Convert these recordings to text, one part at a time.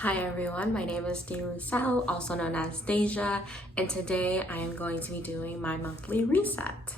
Hi everyone, my name is Roussel, also known as Deja, and today I am going to be doing my monthly reset.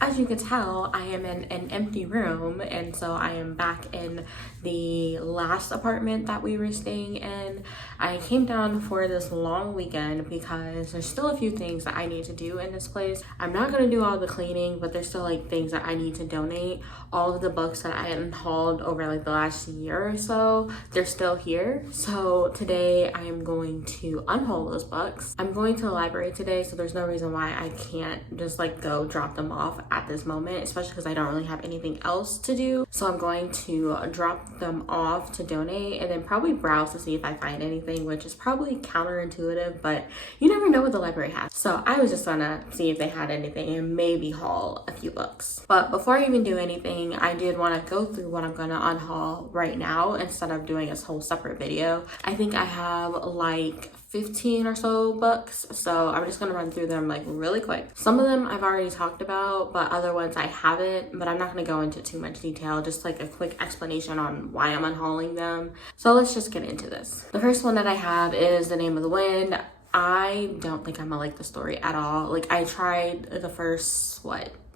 As you can tell, I am in an empty room, and so I am back in the last apartment that we were staying in. I came down for this long weekend because there's still a few things that I need to do in this place. I'm not going to do all the cleaning, but there's still like things that I need to donate. All of the books that I unhauled over like the last year or so, they're still here. So today I am going to unhaul those books. I'm going to the library today, so there's no reason why I can't just like go drop them off at this moment, especially because I don't really have anything else to do. So I'm going to drop them off to donate and then probably browse to see if I find anything, which is probably counterintuitive, but you never know what the library has. So I was just gonna see if they had anything and maybe haul a few books. But before I even do anything, I did want to go through what I'm gonna unhaul right now instead of doing a whole separate video. I think I have like 15 or so books, so I'm just gonna run through them like really quick. Some of them I've already talked about, but other ones I haven't, but I'm not gonna go into too much detail, just like a quick explanation on why I'm unhauling them. So let's just get into this. The first one that I have is The Name of the Wind. I don't think I'm gonna like the story at all. Like, I tried the first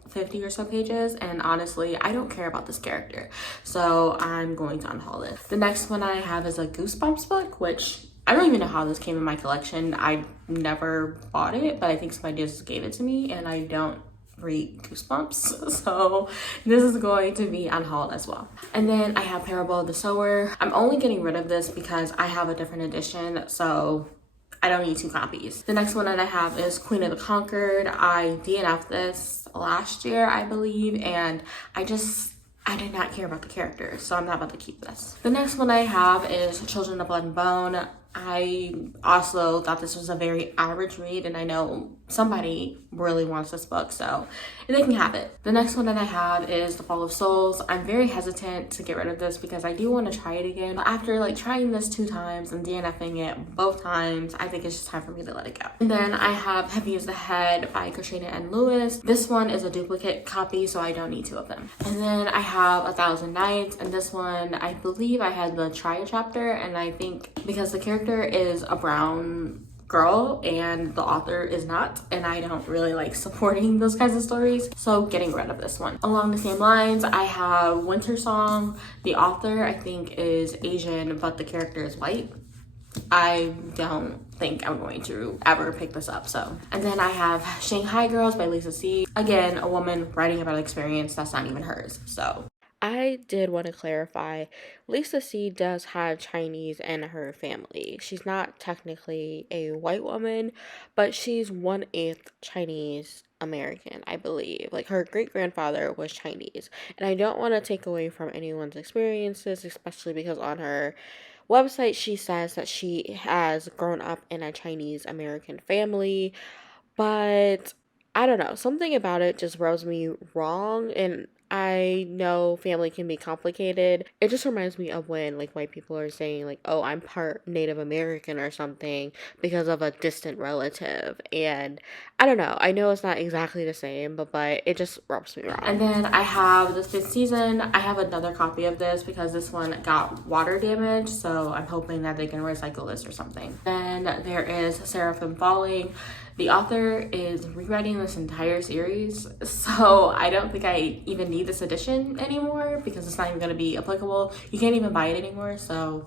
50 or so pages, and honestly I don't care about this character, so I'm going to unhaul it. The next one I have is a Goosebumps book, which I don't even know how this came in my collection. I never bought it, but I think somebody just gave it to me, and I don't read Goosebumps, so this is going to be unhauled as well. And then I have Parable of the Sower. I'm only getting rid of this because I have a different edition, so I don't need 2 copies. The next one that I have is Queen of the Conquered. I DNF'd this last year, I believe, and I did not care about the character, so I'm not about to keep this. The next one I have is Children of Blood and Bone. I also thought this was a very average read, and I know somebody really wants this book, so they can have it. The next one that I have is The Fall of Souls. I'm very hesitant to get rid of this because I do want to try it again. But after like trying this 2 times and DNFing it both times, I think it's just time for me to let it go. And then I have Heavy as the Head by Katrina and Lewis. This one is a duplicate copy, so I don't need 2 of them. And then I have A Thousand Nights, and this one, I believe I had the try chapter, and I think because the character is a brown girl and the author is not, and I don't really like supporting those kinds of stories, so getting rid of this one. Along the same lines, I have Winter Song. The author I think is Asian, but the character is white. I don't think I'm going to ever pick this up, so. And then I have Shanghai Girls by Lisa C. Again, a woman writing about an experience that's not even hers, so. I did want to clarify, Lisa C does have Chinese in her family. She's not technically a white woman, but she's 1/8 Chinese American, I believe. Like, her great-grandfather was Chinese. And I don't want to take away from anyone's experiences, especially because on her website she says that she has grown up in a Chinese American family, but I don't know, something about it just rubs me wrong, and I know family can be complicated. It just reminds me of when like white people are saying like, oh, I'm part Native American or something because of a distant relative, and I don't know, I know it's not exactly the same, but it just rubs me wrong. And then I have the 5th season. I have another copy of this because this one got water damage, so I'm hoping that they can recycle this or something. Then there is Seraphim Falling. The author is rewriting this entire series, so I don't think I even need this edition anymore because it's not even going to be applicable. You can't even buy it anymore, so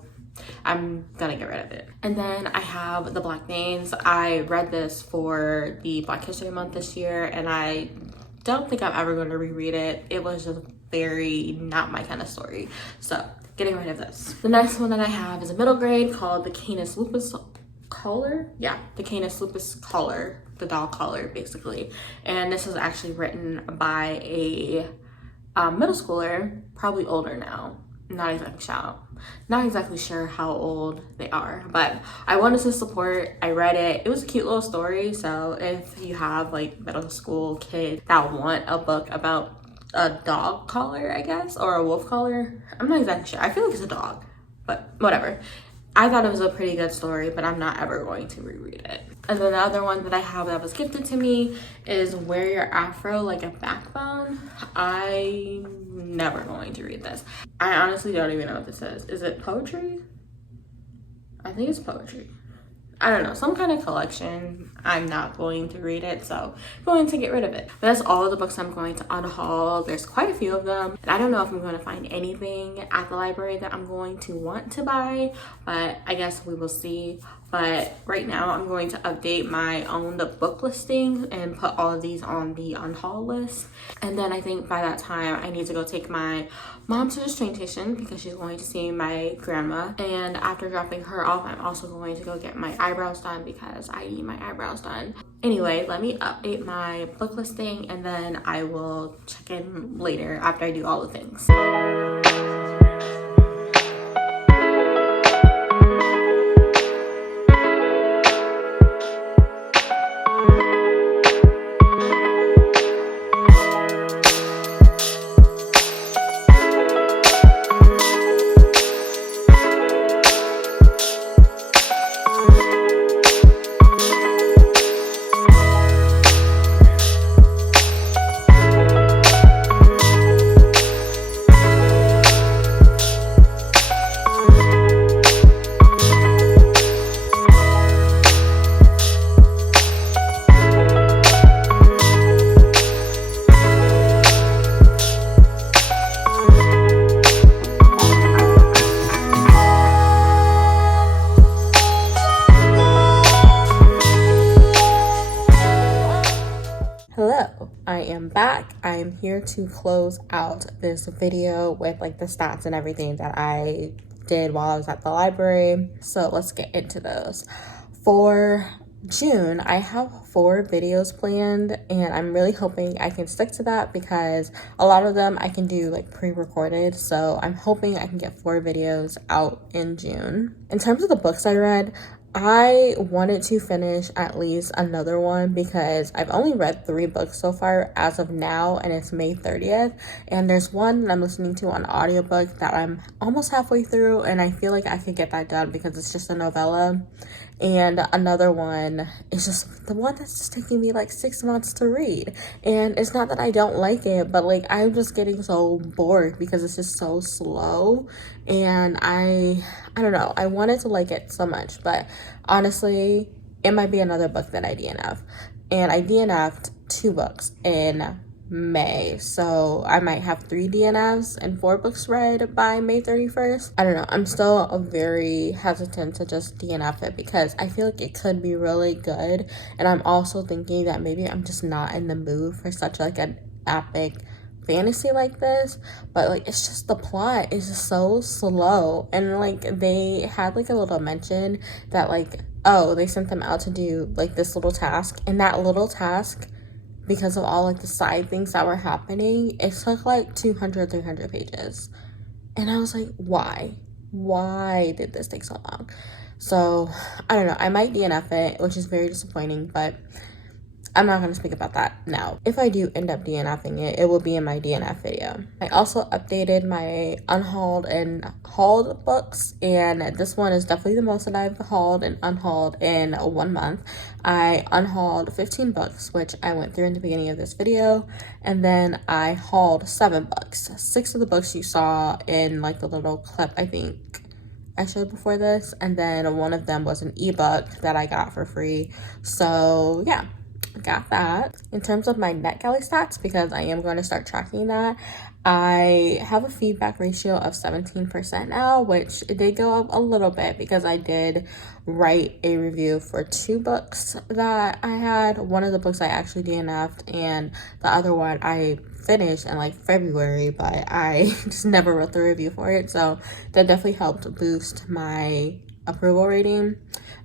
I'm gonna get rid of it. And then I have The Black Veins. I read this for the Black History Month this year, and I don't think I'm ever going to reread it. It was just very not my kind of story, so getting rid of this. The next one that I have is a middle grade called The Canis Lupus Collar. Yeah, The Canis Lupus Collar, the dog collar basically. And this was actually written by a middle schooler, probably older now. Not exactly sure how old they are, but I wanted to support. I read it. It was a cute little story, so if you have like middle school kids that want a book about a dog collar, I guess, or a wolf collar, I'm not exactly sure. I feel like it's a dog, but whatever. I thought it was a pretty good story, but I'm not ever going to reread it. And then the other one that I have that was gifted to me is Wear Your Afro Like a Backbone. I'm never going to read this. I honestly don't even know what this is. Is it poetry? I think it's poetry. I don't know, some kind of collection. I'm not going to read it, so I'm going to get rid of it. But that's all of the books I'm going to unhaul. There's quite a few of them, and I don't know if I'm going to find anything at the library that I'm going to want to buy, but I guess we will see. But right now I'm going to update my own book listing and put all of these on the unhaul list. And then I think by that time I need to go take my mom to the train station because she's going to see my grandma. And after dropping her off, I'm also going to go get my eyebrows done because I need my eyebrows done. Anyway, let me update my book listing and then I will check in later after I do all the things. Hello, I am back. I am here to close out this video with like the stats and everything that I did while I was at the library. So let's get into those. For June, I have 4 videos planned and I'm really hoping I can stick to that because a lot of them I can do like pre-recorded. So I'm hoping I can get 4 videos out in June. In terms of the books I read, I wanted to finish at least another one because I've only read 3 books so far as of now, and it's May 30th. And there's one that I'm listening to on audiobook that I'm almost halfway through, and I feel like I could get that done because it's just a novella. And another one is just the one that's just taking me like 6 months to read. And it's not that I don't like it, but like I'm just getting so bored because it's just so slow. And I don't know, I wanted to like it so much, but honestly, it might be another book that I DNF. And I DNF'd 2 books in May, so I might have 3 DNFs and 4 books read by May 31st. I don't know, I'm still very hesitant to just DNF it because I feel like it could be really good, and I'm also thinking that maybe I'm just not in the mood for such like an epic fantasy like this. But like it's just the plot is just so slow, and like they had like a little mention that like, oh, they sent them out to do like this little task, and that little task, because of all like the side things that were happening, it took like 200-300 pages. And I was like, why did this take so long? So I don't know, I might DNF it, which is very disappointing, but I'm not going to speak about that now. If I do end up DNFing it, it will be in my DNF video. I also updated my unhauled and hauled books, and this one is definitely the most that I've hauled and unhauled in 1 month. I unhauled 15 books, which I went through in the beginning of this video, and then I hauled 7 books. 6 of the books you saw in like the little clip I think I showed before this, and then one of them was an ebook that I got for free. So yeah, got that. In terms of my NetGalley stats, because I am going to start tracking that, I have a feedback ratio of 17% now, which it did go up a little bit because I did write a review for 2 books that I had. One of the books I actually DNF'd, and the other one I finished in like February, but I just never wrote the review for it. So that definitely helped boost my approval rating.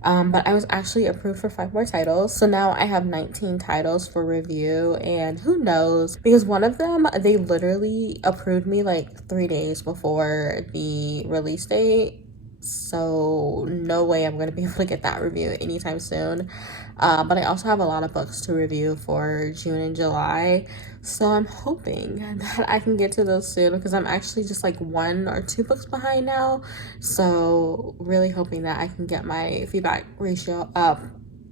But I was actually approved for 5 more titles, so now I have 19 titles for review, and who knows, because one of them, they literally approved me like 3 days before the release date, so no way I'm going to be able to get that review anytime soon. But I also have a lot of books to review for June and July, so I'm hoping that I can get to those soon, because I'm actually just like 1 or 2 books behind now. So really hoping that I can get my feedback ratio up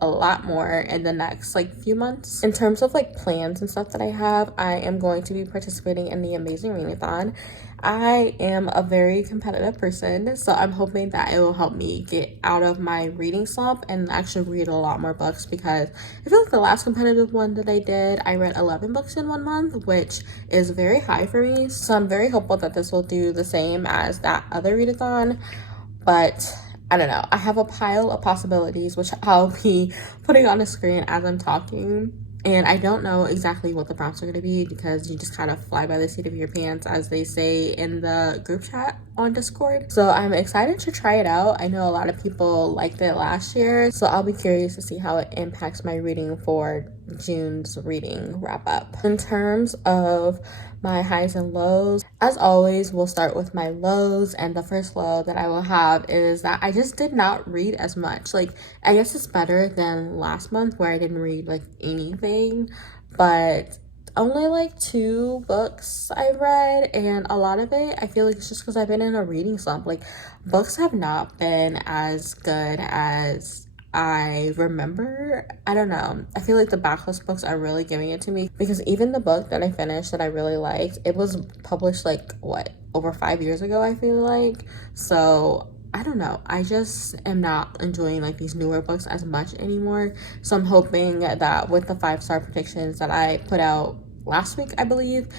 a lot more in the next like few months. In terms of like plans and stuff that I have, I am going to be participating in the Amazing Readathon. I am a very competitive person, so I'm hoping that it will help me get out of my reading slump and actually read a lot more books, because I feel like the last competitive one that I did, I read 11 books in 1 month, which is very high for me. So I'm very hopeful that this will do the same as that other readathon, but I don't know. I have a pile of possibilities, which I'll be putting on the screen as I'm talking. And I don't know exactly what the prompts are going to be, because you just kind of fly by the seat of your pants, as they say in the group chat on Discord. So I'm excited to try it out. I know a lot of people liked it last year, so I'll be curious to see how it impacts my reading for June's reading wrap up. In terms of my highs and lows, as always, we'll start with my lows, and the first low that I will have is that I just did not read as much. Like, I guess it's better than last month where I didn't read like anything, but only like 2 books I read, and a lot of it I feel like it's just because I've been in a reading slump. Like, books have not been as good as I remember. I don't know. I feel like the backlist books are really giving it to me, because even the book that I finished that I really liked, it was published like what, over 5 years ago, I feel like. So I don't know. I just am not enjoying like these newer books as much anymore. So I'm hoping that with the 5-star predictions that I put out last week, I believe,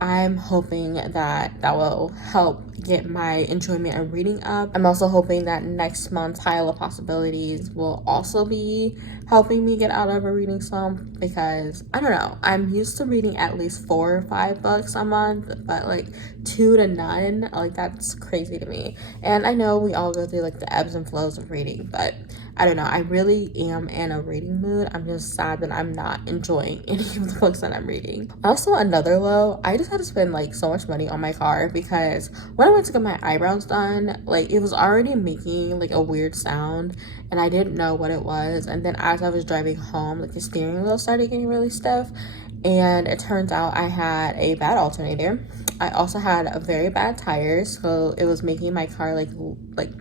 I'm hoping that that will help get my enjoyment of reading up. I'm also hoping that next month's pile of possibilities will also be helping me get out of a reading slump, because I don't know, I'm used to reading at least 4 or 5 books a month, but like 2 to none, like that's crazy to me. And I know we all go through like the ebbs and flows of reading, but I don't know, I really am in a reading mood. I'm just sad that I'm not enjoying any of the books that I'm reading. Also, another low, I just had to spend like so much money on my car, because when I went to get my eyebrows done, like it was already making like a weird sound, and I didn't know what it was. And then as I was driving home, like the steering wheel started getting really stiff, and it turns out I had a bad alternator. I also had a very bad tires, so it was making my car like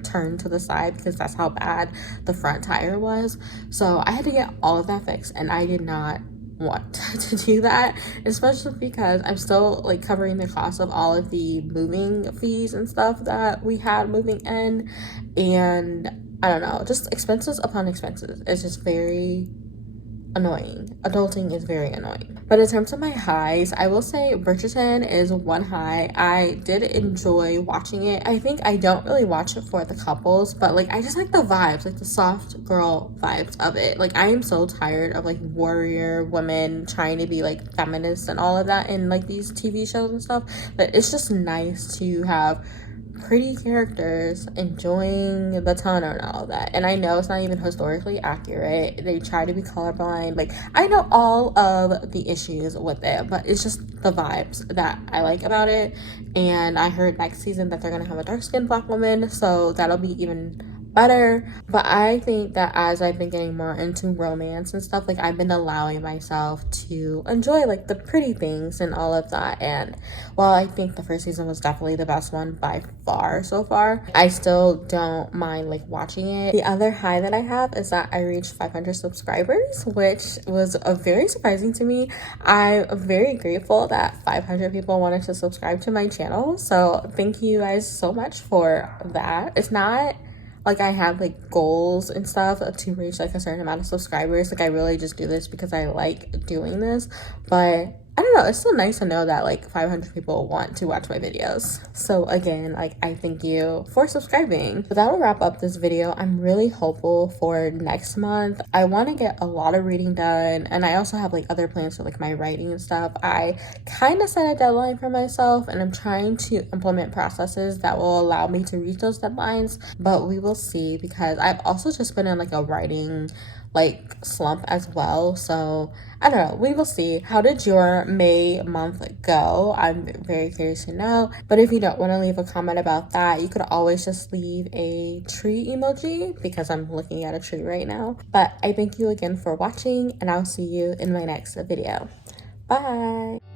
turn to the side, because that's how bad the front tire was. So I had to get all of that fixed, and I did not want to do that, especially because I'm still like covering the cost of all of the moving fees and stuff that we had moving in. And I don't know, just expenses upon expenses. It's just very annoying. Adulting is very annoying. But in terms of my highs, I will say Bridgerton is one high. I did enjoy watching it. I think I don't really watch it for the couples, but like I just like the vibes, like the soft girl vibes of it. Like I am so tired of like warrior women trying to be like feminists and all of that in like these TV shows and stuff. But it's just nice to have pretty characters enjoying the tunnel and all of that. And I know it's not even historically accurate. They try to be colorblind. Like, I know all of the issues with it, but it's just the vibes that I like about it. And I heard next season that they're gonna have a dark-skinned Black woman, so that'll be even better. But I think that as I've been getting more into romance and stuff, like I've been allowing myself to enjoy like the pretty things and all of that. And while I think the first season was definitely the best one by far so far, I still don't mind like watching it. The other high that I have is that I reached 500 subscribers, which was very surprising to me. I'm very grateful that 500 people wanted to subscribe to my channel, so thank you guys so much for that. It's not like I have like goals and stuff to reach like a certain amount of subscribers. Like I really just do this because I like doing this. But I don't know, it's still nice to know that like 500 people want to watch my videos. So again, like I thank you for subscribing. But that will wrap up this video. I'm really hopeful for next month. I want to get a lot of reading done, and I also have like other plans for like my writing and stuff. I kind of set a deadline for myself, and I'm trying to implement processes that will allow me to reach those deadlines, but we will see, because I've also just been in like a writing like slump as well. So I don't know, we will see. How did your May month go? I'm very curious to know. But if you don't want to leave a comment about that, you could always just leave a tree emoji, because I'm looking at a tree right now. But I thank you again for watching, and I'll see you in my next video. Bye.